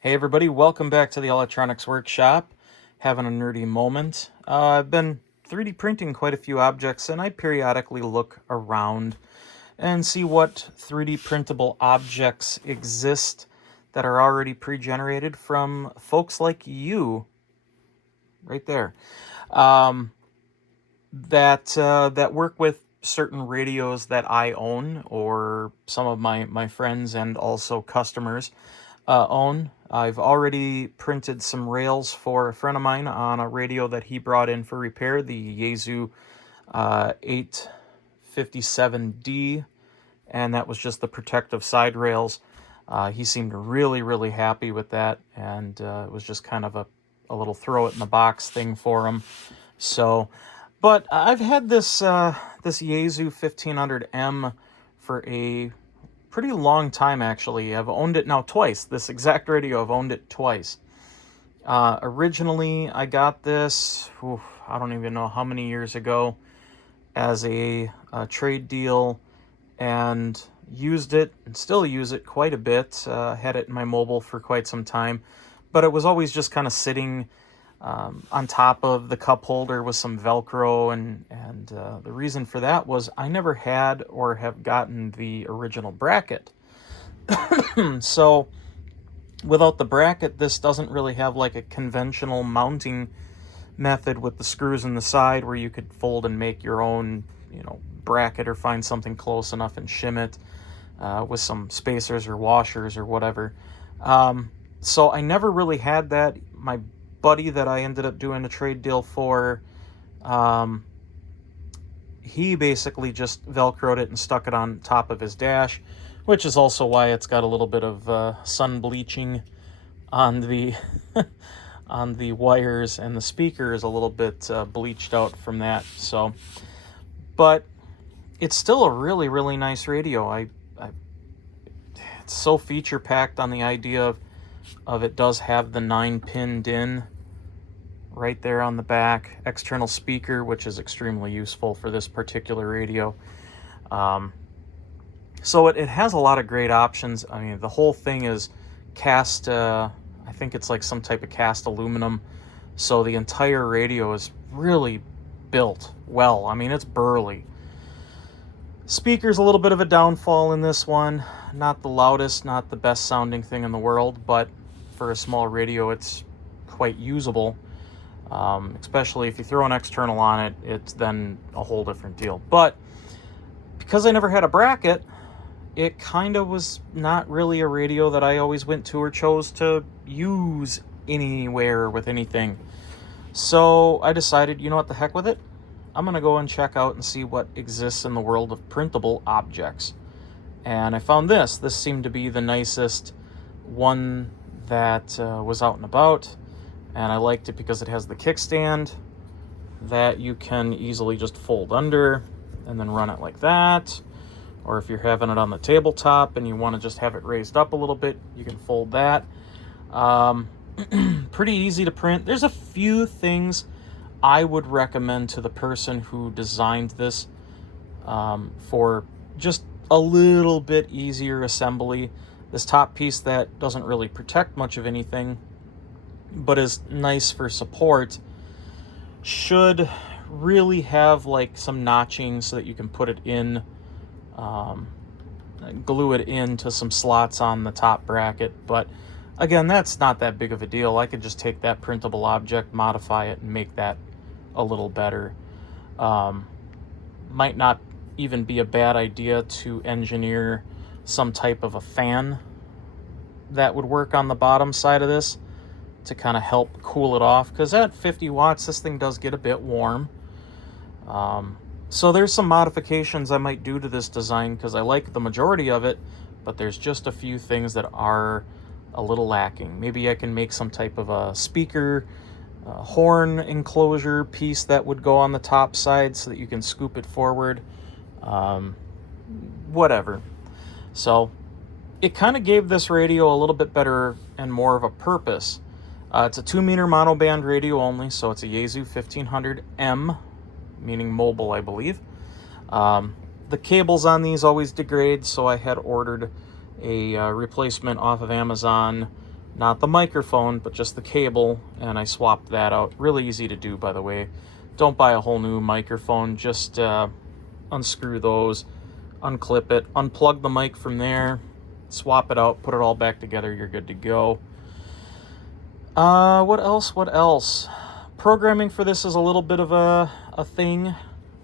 Hey everybody, welcome back to the Electronics Workshop. Having a nerdy moment. I've been 3D printing quite a few objects, and I periodically look around and see what 3D printable objects exist that are already pre-generated from folks like you, right there, um, that work with certain radios that I own, or some of my friends and also customers own. I've already printed some rails for a friend of mine on a radio that he brought in for repair, the Yaesu FT-1500M, and that was just the protective side rails. He seemed really happy with that, and it was just kind of a little throw it in the box thing for him. So, but I've had this Yaesu 1500M for a pretty long time, actually. I've owned it now twice. This exact radio, I've owned it twice. Originally, I got this, I don't even know how many years ago, as a trade deal, and used it and still use it quite a bit. Had it in my mobile for quite some time, but it was always just kind of sitting on top of the cup holder with some Velcro, and the reason for that was I never had or have gotten the original bracket. So without the bracket, this doesn't really have like a conventional mounting method with the screws in the side where you could fold and make your own, bracket, or find something close enough and shim it with some spacers or washers or whatever. So I never really had that. My buddy that I ended up doing a trade deal for, he basically just Velcroed it and stuck it on top of his dash, which is also why it's got a little bit of sun bleaching on the on the wires, and the speaker is a little bit bleached out from that. So, but it's still a really nice radio. It's so feature packed on the idea of it does have the 9-pin DIN right there on the back, external speaker, which is extremely useful for this particular radio. So it has a lot of great options. I mean, the whole thing is cast, I think it's like some type of cast aluminum. So the entire radio is really built well. I mean, it's burly. Speaker's a little bit of a downfall in this one. Not the loudest, not the best sounding thing in the world, but for a small radio, it's quite usable. Especially if you throw an external on it, it's then a whole different deal. But because I never had a bracket, it kind of was not really a radio that I always went to or chose to use anywhere with anything. So I decided, you know what, the heck with it. I'm going to go and check out and see what exists in the world of printable objects. And I found this. This seemed to be the nicest one that was out and about. And I liked it because it has the kickstand that you can easily just fold under and then run it like that. Or if you're having it on the tabletop and you want to just have it raised up a little bit, you can fold that. Pretty easy to print. There's a few things I would recommend to the person who designed this for just a little bit easier assembly. This top piece that doesn't really protect much of anything, but is nice for support, should really have like some notching so that you can put it in, glue it into some slots on the top bracket. But again, that's not that big of a deal. I could just take that printable object, modify it, and make that a little better. Might not even be a bad idea to engineer some type of a fan that would work on the bottom side of this to kind of help cool it off, because at 50 watts this thing does get a bit warm. So there's some modifications I might do to this design, because I like the majority of it, but there's just a few things that are a little lacking. Maybe I can make some type of a speaker horn enclosure piece that would go on the top side so that you can scoop it forward. Whatever. So it kind of gave this radio a little bit better and more of a purpose. It's a 2-meter monoband radio only, so it's a Yaesu 1500M, meaning mobile, I believe. The cables on these always degrade, so I had ordered a replacement off of Amazon not the microphone, but just the cable, and I swapped that out. Really easy to do, by the way. Don't buy a whole new microphone, just unscrew those, unclip it, unplug the mic from there, swap it out, put it all back together, you're good to go. What else? Programming for this is a little bit of a thing.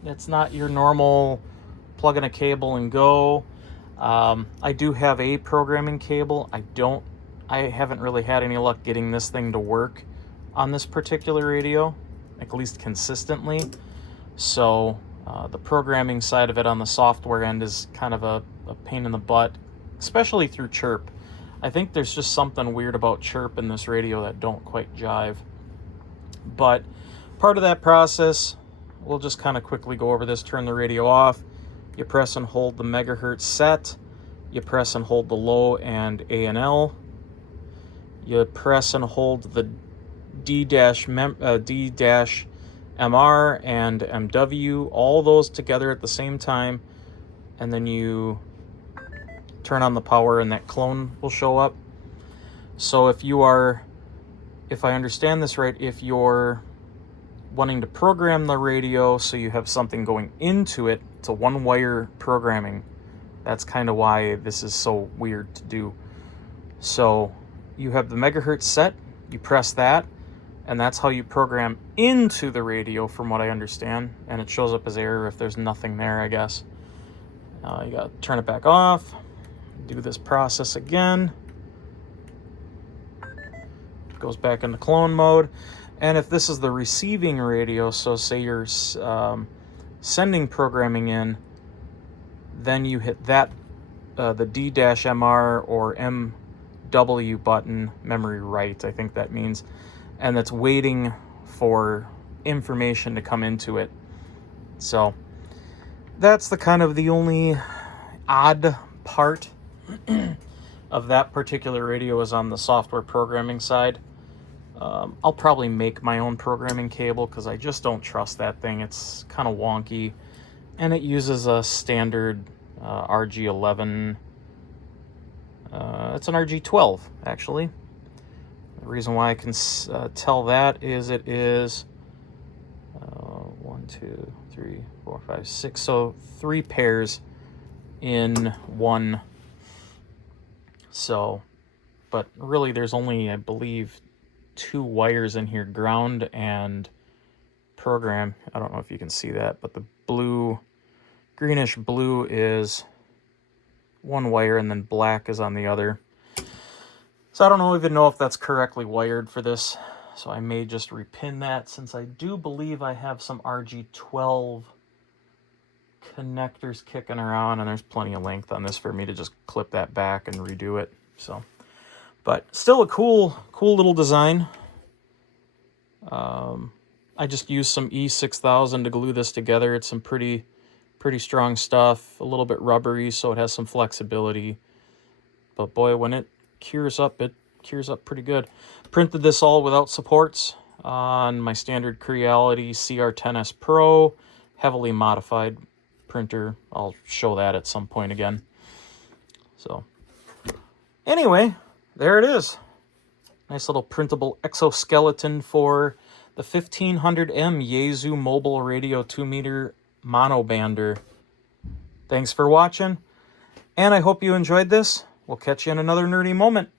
It's not your normal plug in a cable and go. I do have a programming cable. I haven't really had any luck getting this thing to work on this particular radio, at least consistently. So the programming side of it on the software end is kind of a pain in the butt, especially through Chirp. I think there's just something weird about Chirp in this radio that don't quite jive. But part of that process, we'll just kind of quickly go over this. Turn the radio off. You press and hold the megahertz set. You press and hold the low and A and L. You press and hold the D-MR and MW, all those together at the same time, and then you turn on the power and that clone will show up. So if I understand this right, if you're wanting to program the radio so you have something going into it, it's a one-wire programming. That's kind of why this is so weird to do. So you have the megahertz set, you press that, and that's how you program into the radio, from what I understand. And it shows up as error if there's nothing there, I guess. You gotta turn it back off, do this process again. It goes back into clone mode. And if this is the receiving radio, so say you're sending programming in, then you hit that, the D-MR or MW button, memory right, I think that means, and that's waiting for information to come into it. So that's the only odd part of that particular radio is on the software programming side. I'll probably make my own programming cable because I just don't trust that thing. It's kind of wonky, and it uses a standard RG11. It's an RG12, actually. The reason why I can tell that is it is 1, 2, 3, 4, 5, 6. So 3 pairs in one. So, but really there's only, I believe, 2 wires in here, ground and program. I don't know if you can see that, but the blue, greenish blue is one wire and then black is on the other. So I don't even know if that's correctly wired for this. So I may just repin that, since I do believe I have some RG12 connectors kicking around, and there's plenty of length on this for me to just clip that back and redo it. So, but still a cool little design. I just used some E6000 to glue this together. It's some pretty strong stuff, a little bit rubbery, so it has some flexibility. But boy, when it cures up pretty good. Printed this all without supports on my standard Creality CR10S Pro, heavily modified printer. I'll show that at some point again. So anyway, there it is. Nice little printable exoskeleton for the 1500M Yaesu mobile radio 2-meter monobander. Thanks for watching, and I hope you enjoyed this. We'll catch you in another nerdy moment.